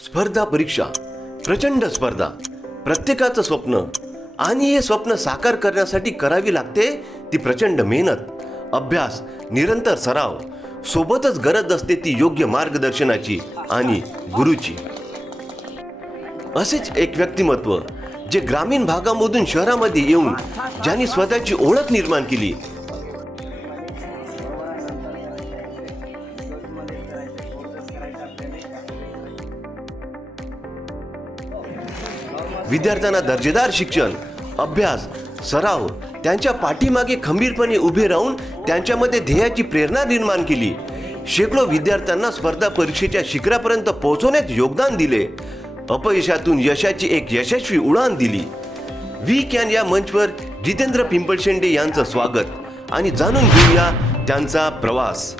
स्पर्धा परीक्षा, प्रचंड स्पर्धा, प्रत्येकाचं स्वप्न आणि हे स्वप्न साकार करण्यासाठी करावी लागते ती प्रचंड मेहनत, अभ्यास, निरंतर सराव. सोबतच गरज असते ती योग्य मार्गदर्शनाची आणि गुरुची. असेच एक व्यक्तिमत्व जे ग्रामीण भागामधून शहरामध्ये येऊन ज्यांनी स्वतःची ओळख निर्माण केली. विद्यार्थ्यांना दर्जेदार शिक्षण, अभ्यास, सराव, त्यांच्या पाठीमागे खंबीरपणे उभे राहून त्यांच्यामध्ये ध्येयाची प्रेरणा निर्माण केली. शेकडो विद्यार्थ्यांना स्पर्धा परीक्षेच्या शिखरापर्यंत पोहोचवण्यात योगदान दिले. अपयशातून यशाची एक यशस्वी उडान दिली. वी कॅन या मंचवर जितेंद्र पिंपळशेंडे यांचं स्वागत आणि जाणून घेऊया त्यांचा प्रवास.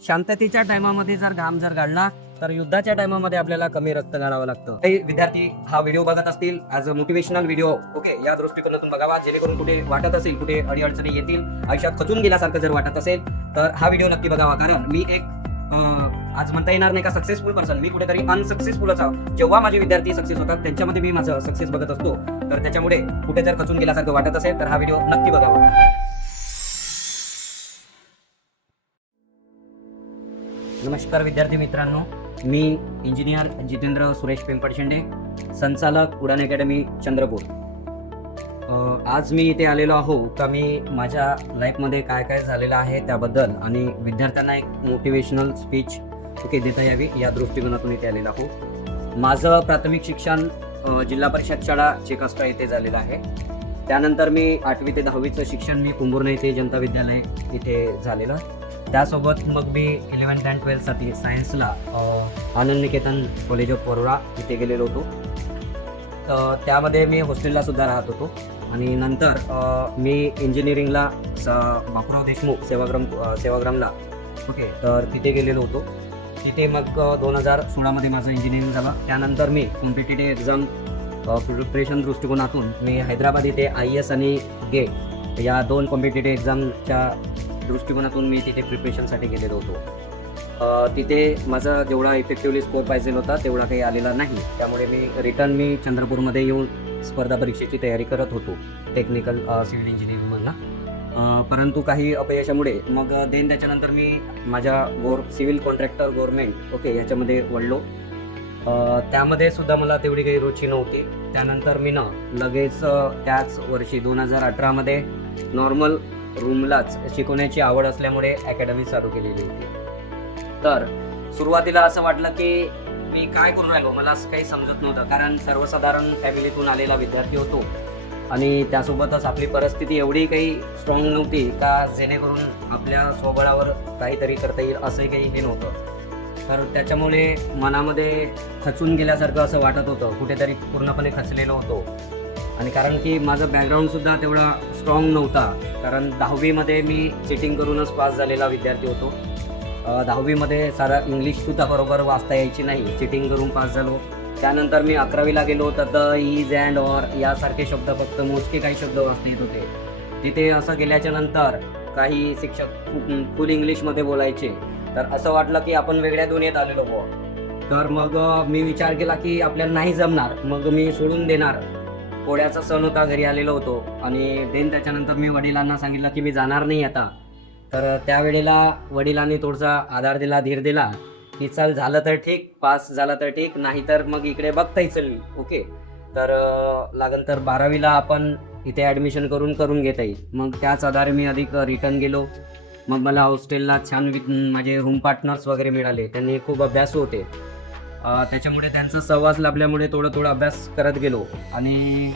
शांततेच्या टायमामध्ये जर घाम गाळला तर युद्धाच्या टायमामध्ये आपल्याला कमी रक्त गाळावं लागतं. काही विद्यार्थी हा व्हिडिओ बघत असतील as a motivational video, okay, या दृष्टिकोनातून बघावा, जेणेकरून कुठे वाटत असेल, कुठे अडीअडचणी येतील, आयुष्यात खचून गेल्यासारखं जर वाटत असेल तर हा व्हिडिओ नक्की बघावा. कारण मी एक आज म्हणता येणार नाही का सक्सेसफुल पर्सन, मी कुठेतरी अनसक्सेसफुलच आहोत. जेव्हा माझे विद्यार्थी सक्सेस होतात त्यांच्यामध्ये मी माझं सक्सेस बघत असतो. तर त्याच्यामुळे कुठे जर खचून गेल्यासारखं वाटत असेल तर हा व्हिडिओ नक्की बघावा. नमस्कार विद्यार्थी मित्रांनो, मी इंजिनियर जितेंद्र सुरेश पिंपळशेंडे, संचालक उडान अकॅडमी चंद्रपूर. आज मी इथे आलेलो आहो का मी माझ्या लाईफमध्ये काय काय झालेलं आहे त्याबद्दल आणि विद्यार्थ्यांना एक मोटिवेशनल स्पीच देता यावी या दृष्टिकोनातून इथे आलेलो आहो. माझं प्राथमिक शिक्षण जिल्हा परिषद शाळा चिकास्टा येथे झालेलं आहे. त्यानंतर मी 8वी ते 10वीचं शिक्षण मी कुंभुर्णा येथे जनता विद्यालय इथे झालेलं. त्यासोबत मग मी 11th and 12th सायन्सला आनंद निकेतन कॉलेज ऑफ परोळा इथे गेलेलो होतो. त्यामध्ये मी हॉस्टेलला सुद्धा राहत होतो. आणि नंतर मी इंजिनिअरिंगला बापूराव देशमुख सेवाग्रामला, ओके, तर तिथे गेलेलो होतो. तिथे मग 2016मध्ये माझं इंजिनिअरिंग झालं. त्यानंतर मी कॉम्पिटेटिव्ह एक्झाम प्रिपरेशन दृष्टिकोनातून मी हैदराबाद इथे IAS आणि गेट या 2 कॉम्पिटेटिव्ह एक्झामच्या दृष्टिकोनातून मी तिथे प्रिपरेशनसाठी गेलेलो होतो. तिथे माझा जेवढा इफेक्टिव्हली स्कोर पाहिजे होता तेवढा काही आलेला नाही. त्यामुळे मी चंद्रपूरमध्ये येऊन स्पर्धा परीक्षेची तयारी करत होतो टेक्निकल सिव्हिल इंजिनिअरिंगमधनं. परंतु काही अपयशामुळे मग त्याच्यानंतर मी माझ्या सिव्हिल कॉन्ट्रॅक्टर गव्हर्नमेंट, ओके, ह्याच्यामध्ये वळलो. त्यामध्ये सुद्धा मला तेवढी काही रुची नव्हती. त्यानंतर मी लगेच त्याच वर्षी 2018मध्ये नॉर्मल रूमलाच शिकवण्याची आवड असल्यामुळे अकॅडमी चालू केलेली होती. तर सुरुवातीला असं वाटलं की मी काय करून राहिलो, मला काही समजत नव्हतं. कारण सर्वसाधारण फॅमिलीतून आलेला विद्यार्थी होतो आणि त्यासोबतच आपली परिस्थिती एवढी काही स्ट्रॉंग नव्हती का जेणेकरून आपल्या स्वबळावर काहीतरी करता येईल असंही काही हे नव्हतं. तर त्याच्यामुळे मनामध्ये खचून गेल्यासारखं असं वाटत होतं, कुठेतरी पूर्णपणे खचलेलो होतो. आणि कारण की माझं बॅकग्राऊंडसुद्धा तेवढा स्ट्रॉंग नव्हता. कारण 10वीमध्ये मी चिटिंग करूनच पास झालेला विद्यार्थी होतो. 10वीमध्ये सारा इंग्लिशसुद्धा बरोबर वाचता यायची नाही, चिटिंग करून पास झालो. त्यानंतर मी 11वीला गेलो तर द, इज, अँड, ऑर यासारखे शब्द फक्त मोजके काही शब्द वाचता येत होते. तिथे असं गेल्याच्या नंतर काही शिक्षक फुल इंग्लिशमध्ये बोलायचे. तर असं वाटलं की आपण वेगळ्या दुनियेत आलेलो हो. तर मग मी विचार केला की आपल्याला नाही जमणार, मग मी सोडून देणार. पोळ्याचा सण होता, घरी आलेलो होतो. आणि त्याच्यानंतर मी वडिलांना सांगितलं की मी जाणार नाही आता. तर त्यावेळेला वडिलांनी थोडासा आधार दिला, धीर दिला की चल, झालं तर ठीक, पास झालं तर ठीक, नाही तर मग इकडे बघता येईल, ओके. तर लागेल तर 12वीला आपण इथे ॲडमिशन करून घेता येईल. मग त्याच आधारे मी अधिक रिटर्न गेलो. मग मला हॉस्टेलला छान माझे रूम पार्टनर्स वगैरे मिळाले. त्यांनी खूप अभ्यासू होते. त्याच्यामुळे त्यांचा सहवास लाभल्यामुळे थोडं अभ्यास करत गेलो. आणि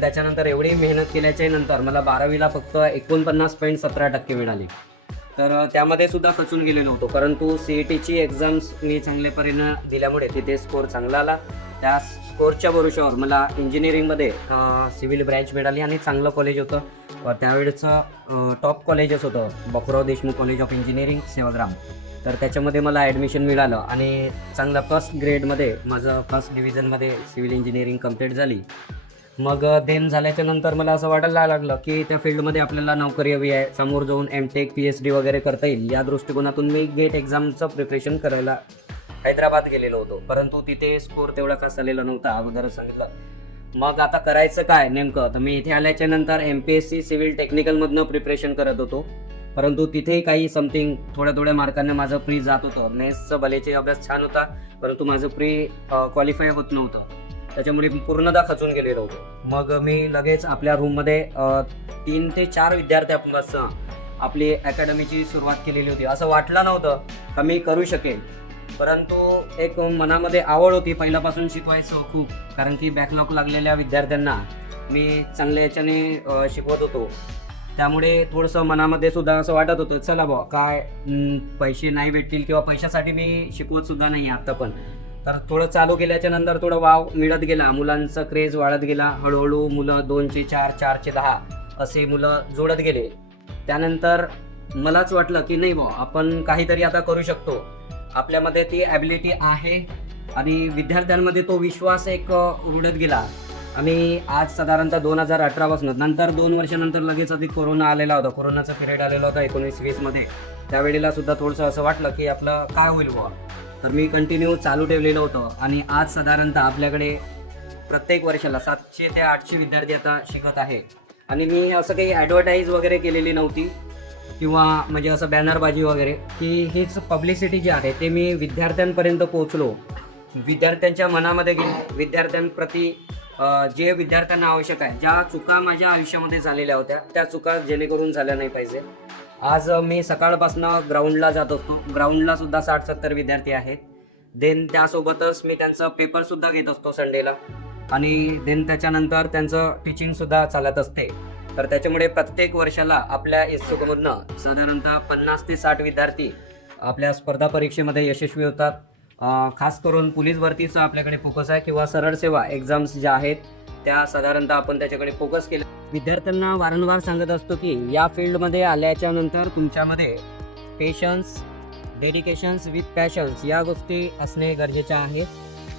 त्याच्यानंतर एवढी मेहनत केल्याच्या नंतर मला 12वीला फक्त 49.17% मिळाले. तर त्यामध्ये सुद्धा खचून गेलेलो होतो. परंतु CETची एक्झाम्स मी चांगल्यापरीने दिल्यामुळे तिथे स्कोर चांगला आला. त्या स्कोरच्या भरोशावर मला इंजिनिअरिंगमध्ये सिव्हिल ब्रँच मिळाली आणि चांगलं कॉलेज होतं. त्यावेळेचं टॉप कॉलेजच होतं, Bapurao Deshmukh college of engineering Sevagram. तर त्याच्यामध्ये मला ॲडमिशन मिळालं आणि चांगला फर्स्ट ग्रेडमध्ये माझं फर्स्ट डिव्हिजनमध्ये सिव्हिल इंजिनिअरिंग कंप्लीट झाली. मग देन झाल्याच्या नंतर मला असं वाटायला लागलं की त्या फील्डमध्ये आपल्याला नोकरी हवी आहे, समोर जाऊन MTech PhD वगैरे करता येईल. या दृष्टिकोनातून मी गेट एक्झामचं प्रिपरेशन करायला हैदराबाद गेलेलो होतो, परंतु तिथे स्कोर तेवढा खास आलेला नव्हता, अगोदरच सांगितलं. मग आता करायचं काय नेमकं, तर मी इथे आल्याच्या नंतर MPSC सिव्हिल टेक्निकलमधनं प्रिपरेशन करत होतो, परंतु तिथेही काही समथिंग थोड्या मार्काने माझं प्री जात होतं. मेथ्सचं भलेचे अभ्यास छान होता, परंतु माझं प्री क्वालिफाय होत नव्हतं, त्याच्यामुळे पूर्णतः खचून गेलेलो होतो. मग मी लगेच आपल्या रूममध्ये 3 ते 4 विद्यार्थ्यांपासून आपली अकॅडमीची सुरुवात केलेली होती. असं वाटलं नव्हतं का मी करू शकेल, परंतु एक मनामध्ये आवड होती पहिल्यापासून शिकवायचं खूप, कारण की बॅकलॉग लागलेल्या विद्यार्थ्यांना मी चांगल्या याच्याने शिकवत होतो. त्यामुळे थोडंसं मनामध्ये सुद्धा असं वाटत होतं, चला बुवा काय पैसे नाही भेटतील किंवा पैशासाठी मी शिकवत सुद्धा नाही आत्ता पण. तर थोडं चालू केल्याच्या नंतर थोडं वाव मिळत गेला, मुलांचा क्रेज वाढत गेला. हळूहळू मुलं 2चे 4, 4चे 10 असे मुलं जोडत गेले. त्यानंतर मलाच वाटलं की नाही बुवा आपण काहीतरी आता करू शकतो, आपल्यामध्ये ती ॲबिलिटी आहे आणि विद्यार्थ्यांमध्ये तो विश्वास एक उडत गेला. आणि आज साधारणतः 2018 पासून नंतर 2 वर्षानंतर लगेच अधिक कोरोना आलेला होता, कोरोनाचा पिरियड आलेला होता 19-20 त्यावेळेला सुद्धा थोडंसं असं वाटलं की आपलं काय होईल बुवा, तर मी कंटिन्यू चालू ठेवलेलं होतं. आणि आज साधारणतः आपल्याकडे प्रत्येक वर्षाला 700 ते 800 विद्यार्थी आता शिकत आहे. आणि मी असं काही ॲडव्हर्टाईज वगैरे केलेली नव्हती किंवा म्हणजे असं बॅनरबाजी वगैरे, की हीच पब्लिसिटी जी आहे ते मी विद्यार्थ्यांपर्यंत पोहोचलो, विद्यार्थ्यांच्या मनामध्ये गेलो, विद्यार्थ्यांप्रती जे विद्यार्थ्यांना आवश्यक आहे, ज्या चुका माझ्या आयुष्यामध्ये झालेल्या होत्या त्या चुका जेणेकरून झाल्या नाही पाहिजे. आज मी सकाळपासून ग्राउंडला जात असतो, ग्राउंडला सुद्धा 60-70 विद्यार्थी आहेत. देन त्यासोबतच मी त्यांचं पेपरसुद्धा घेत असतो संडेला, आणि देन त्याच्यानंतर त्यांचं टीचिंगसुद्धा चालत असते. तर त्याच्यामुळे प्रत्येक वर्षाला आपल्या इन्स्टिट्यूटमधनं साधारणतः 50 ते 60 विद्यार्थी आपल्या स्पर्धा परीक्षेमध्ये यशस्वी होतात. खास करून पोलीस भरतीचा आपल्याकडे फोकस आहे किंवा सरळ सेवा एक्झाम्स ज्या आहेत त्या साधारणतः आपण त्याच्याकडे फोकस केलं. विद्यार्थ्यांना वारंवार सांगत असतो की या फील्डमध्ये आल्याच्या नंतर तुमच्यामध्ये पेशन्स, डेडिकेशन्स विथ पॅशन्स या गोष्टी असणे गरजेचे आहे.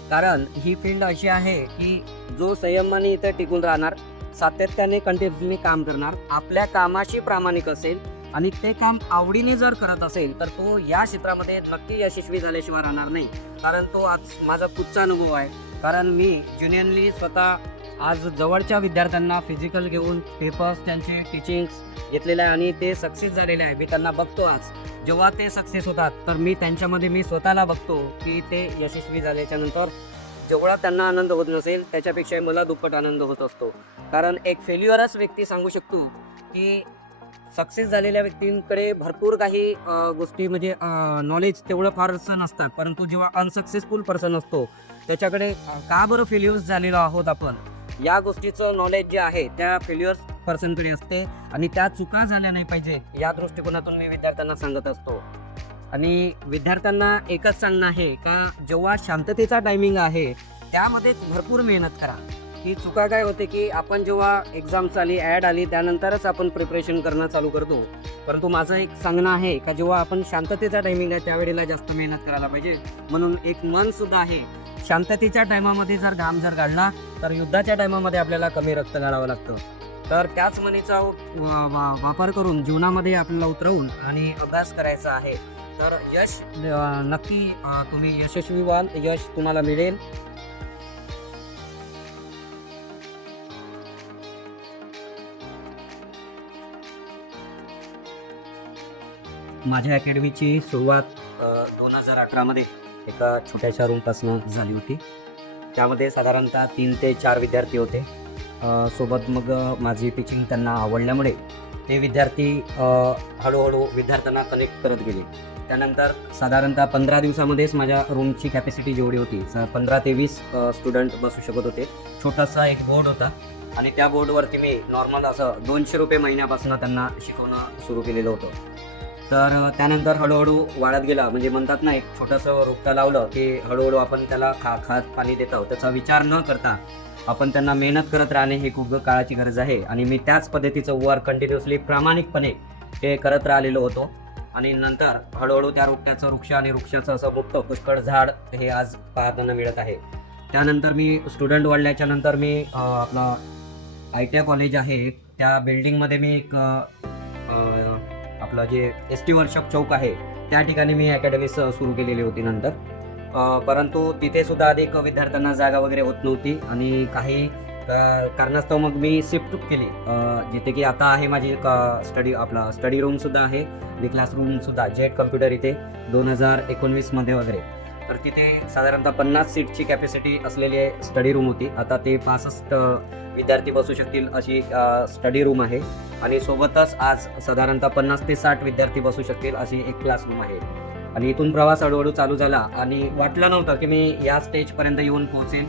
कारण ही फील्ड अशी आहे की जो संयमाने इथे टिकून राहणार, सातत्याने कंटिन्युअसली काम करणार, आपल्या कामाशी प्रामाणिक असेल आणि ते काम आवडीने जर करत असेल तर तो या क्षेत्रामध्ये नक्की यशस्वी झाल्याशिवाय राहणार नाही. कारण तो आज माझा खुदचा अनुभव आहे. कारण मी ज्युनियरली स्वतः आज जवळच्या विद्यार्थ्यांना फिजिकल घेऊन पेपर्स त्यांचे टीचिंग्स घेतलेले आहे आणि ते सक्सेस झालेले आहे. मी त्यांना बघतो आज, जेव्हा ते सक्सेस होतात तर मी त्यांच्यामध्ये मी स्वतःला बघतो की ते यशस्वी झाल्याच्या नंतर जेवढा त्यांना आनंद होत नसेल त्याच्यापेक्षा मला दुप्पट आनंद होत असतो. कारण एक फेल्युअरच व्यक्ती सांगू शकतो की सक्सेस झालेल्या व्यक्तींकडे भरपूर काही गोष्टी म्हणजे नॉलेज तेवढं फारसं नसतात, परंतु जेव्हा अनसक्सेसफुल पर्सन असतो त्याच्याकडे का बरं फेल्युअर्स झालेलो आहोत आपण, या गोष्टीचं नॉलेज जे आहे त्या फेल्युअर्स पर्सनकडे असते आणि त्या चुका झाल्या नाही पाहिजे या दृष्टिकोनातून मी विद्यार्थ्यांना सांगत असतो. आणि विद्यार्थ्यांना एकच सांगणं आहे का जेव्हा शांततेचा टायमिंग आहे त्यामध्ये भरपूर मेहनत करा. ही चुका काय होते की आपण जेव्हा एक्झाम्स आली, ॲड आली त्यानंतरच आपण प्रिपरेशन करणं चालू करतो, परंतु माझं एक सांगणं आहे का जेव्हा आपण शांततेचा टायमिंग आहे त्यावेळेला जास्त मेहनत करायला पाहिजे. म्हणून एक मन सुद्धा आहे, शांततेच्या टायमामध्ये जर घाम जर गाळला तर युद्धाच्या टायमामध्ये आपल्याला कमी रक्त गाळावं लागतं. तर त्याच मनीचा वापर करून जीवनामध्ये आपल्याला उतरवून आणि अभ्यास करायचा आहे. तर यश नक्की तुम्ही यशस्वी व्हाल, यश तुम्हाला मिळेल. माझ्या अकॅडमीची सुरुवात 2018 एका छोट्याशा रूमपासून झाली होती. त्यामध्ये साधारणतः 3 ते 4 विद्यार्थी होते सोबत. मग माझी टीचिंग त्यांना आवडल्यामुळे ते विद्यार्थी हळूहळू विद्यार्थ्यांना कनेक्ट करत गेले. त्यानंतर साधारणतः 15 दिवसामध्येच माझ्या रूमची कॅपॅसिटी जेवढी होती 15 ते 20 स्टुडंट बसू शकत होते. छोटासा एक बोर्ड होता आणि त्या बोर्डवरती मी नॉर्मल असं 200 रुपये महिन्यापासून त्यांना शिकवणं सुरू केलेलं होतं. तर त्यानंतर हळूहळू वाढत गेला. म्हणजे म्हणतात ना, एक छोटंसं रोपटं लावलं की हळूहळू आपण त्याला खात पाणी देतो, त्याचा विचार न करता आपण त्यांना मेहनत करत राहणे ही खूप काळाची गरज आहे. आणि मी त्याच पद्धतीचं वर्क कंटिन्युअसली प्रामाणिकपणे ते करत राहिलेलो होतो. आणि नंतर हळूहळू त्या रोपट्याचं वृक्ष आणि वृक्षाचं असं मोठं पुष्कळ झाड हे आज पाहताना मिळत आहे. त्यानंतर मी स्टुडंट वाढल्याच्या नंतर मी आपला ITI कॉलेज आहे त्या बिल्डिंगमध्ये मी एक आपलं जे ST वर्कशॉप चौक आहे त्या ठिकाणी मी अकॅडमी सुरू केलेली होती नंतर. परंतु तिथे सुद्धा अधिक विद्यार्थ्यांना जागा वगैरे होत नव्हती आणि काही कारणास्तव मग मी शिफ्ट केली जिथे की आता आहे माझी स्टडी रूम सुद्धा आहे, मी क्लासरूम सुद्धा जेट कम्प्युटर इथे 2019 वगैरे. तर तिथे साधारणतः 50 सीटची कॅपॅसिटी असलेली स्टडी रूम होती. आता ते 65 विद्यार्थी बसू शकतील अशी स्टडी रूम आहे आणि सोबतच आज साधारणतः 50 ते 60 विद्यार्थी बसू शकतील अशी एक क्लासरूम आहे. आणि इथून प्रवास हळूहळू चालू झाला आणि वाटलं नव्हतं की मी या स्टेजपर्यंत येऊन पोहोचेन.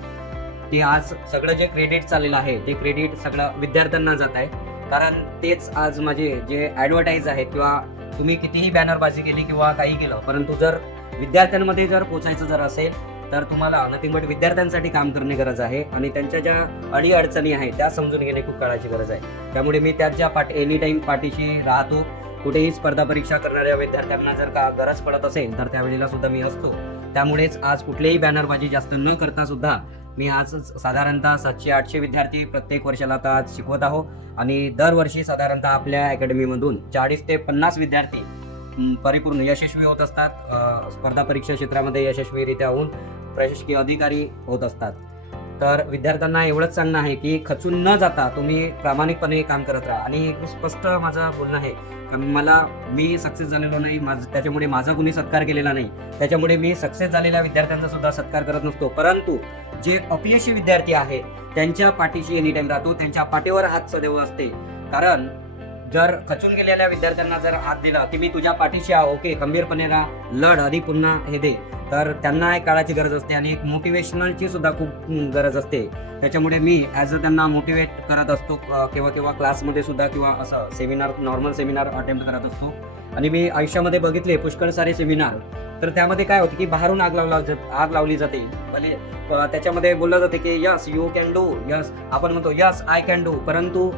ते आज सगळं जे क्रेडिट चाललेलं आहे ते क्रेडिट सगळं विद्यार्थ्यांना जात आहे. कारण तेच आज माझे जे ॲडव्हर्टाईज आहेत किंवा तुम्ही कितीही बॅनरबाजी केली किंवा काही केलं, परंतु जर विद्यार्थ्यांमध्ये जर पोचायचं जर असेल तर तुम्हाला नथिंग बट विद्यार्थ्यांसाठी काम करणे गरज आहे आणि त्यांच्या ज्या अडीअडचणी आहेत त्या समजून घेणे खूप काळाची गरज आहे. त्यामुळे मी त्याच्या एनी टाईम पाठीशी राहतो. कुठेही स्पर्धा परीक्षा करणाऱ्या विद्यार्थ्यांना जर का गरज पडत असेल तर त्यावेळेला सुद्धा मी असतो. त्यामुळेच आज कुठलीही बॅनरबाजी जास्त न करता सुद्धा मी आज साधारणतः 700-800 विद्यार्थी प्रत्येक वर्षाला आता आज शिकवत आहो आणि दरवर्षी साधारणतः आपल्या अकॅडमीमधून 40 ते 50 विद्यार्थी परिपूर्ण यशस्वी होत असतात. स्पर्धा परीक्षा क्षेत्रामध्ये यशस्वीरित्या होऊन प्रशासकीय अधिकारी होत असतात. तर विद्यार्थ्यांना एवढंच सांगणं आहे की खचून न जाता तुम्ही प्रामाणिकपणे काम करत राहा. आणि एक स्पष्ट माझं बोलणं आहे की मी सक्सेस झालेलो नाही, त्याच्यामुळे माझा कुणी सत्कार केलेला नाही, त्याच्यामुळे मी सक्सेस झालेल्या विद्यार्थ्यांचा सुद्धा सत्कार करत नसतो. परंतु जे अपयशी विद्यार्थी आहेत त्यांच्या पाठीशी एनी टाइम राहतो, त्यांच्या पाठीवर हात सदैव असते. कारण जर खचून गेलेल्या विद्यार्थ्यांना जर हात दिला की मी तुझ्या पाठीशी आहे, ओके, खंबीरपणे राहा, लढ, आधी पुन्हा हे दे, तर त्यांना एक काळाची गरज असते आणि एक मोटिवेशनलची सुद्धा खूप गरज असते. त्याच्यामुळे मी ॲज अ त्यांना मोटिवेट करत असतो केव्हा क्लासमध्ये सुद्धा किंवा असं नॉर्मल सेमिनार अटेम्प्ट करत असतो. आणि मी आयुष्यामध्ये बघितले पुष्कळ सारे सेमिनार, तर त्यामध्ये काय होतं की बाहेरून आग लावली जाते. भले त्याच्यामध्ये बोललं जाते की yes you can do, yes आपण म्हणतो यस आय कॅन डू, परंतु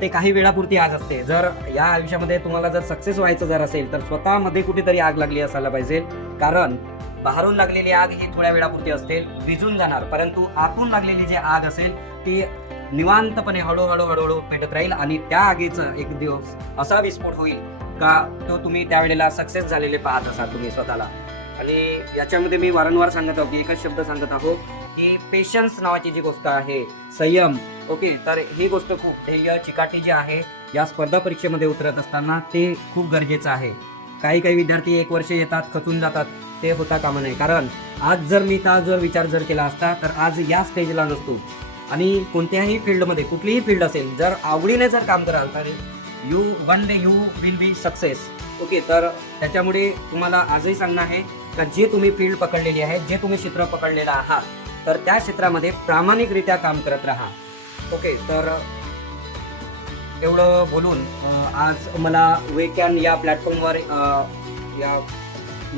ते काही वेळापुरती आग असते. जर या आयुष्यामध्ये तुम्हाला जर सक्सेस व्हायचं जर असेल तर स्वतःमध्ये कुठेतरी आग लागली असायला पाहिजे. कारण बाहेरून लागलेली आग ही थोड्या वेळापुरती असते, विझून जाणार, परंतु आतून लागलेली जी आग असेल ती निवांतपणे हळूहळू पेटत राहील आणि त्या आगीचं एक दिवस असा विस्फोट होईल का तो तुम्ही त्यावेळेला सक्सेस झालेले पाहत असाल तुम्ही स्वतःला. आणि याच्यामध्ये मी वारंवार सांगत आहो की एकच शब्द सांगत आहो की पेशन्स नावाची जी गोष्ट आहे, संयम, ओके, तर ही गोष्ट खूप ध्येय चिकाटी जी आहे या स्पर्धा परीक्षेमध्ये उतरत असताना ते खूप गरजेचं आहे. काही विद्यार्थी 1 वर्ष येतात, खचून जातात, ते होता कामा नये. कारण आज जर मी जर विचार जर केला असता तर आज या स्टेजला नसतो. आणि कोणत्याही फील्डमध्ये, कुठलीही फील्ड असेल, जर आवडीने जर काम कराल तर one day you will be success, okay. तर त्याच्यामुळे तुम्हाला आजही सांगणं आहे का जे तुम्ही फील्ड पकडलेली आहे, जे तुम्ही क्षेत्र पकडलेलं आहात, तर त्या क्षेत्रामध्ये प्रामाणिकरित्या काम करत राहा, ओके. तर एवढं बोलून आज मला वेकॅन या प्लॅटफॉर्मवर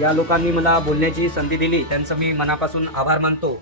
या लोकांनी मला बोलण्याची संधी दिली, त्यांचं मी मनापासून आभार मानतो.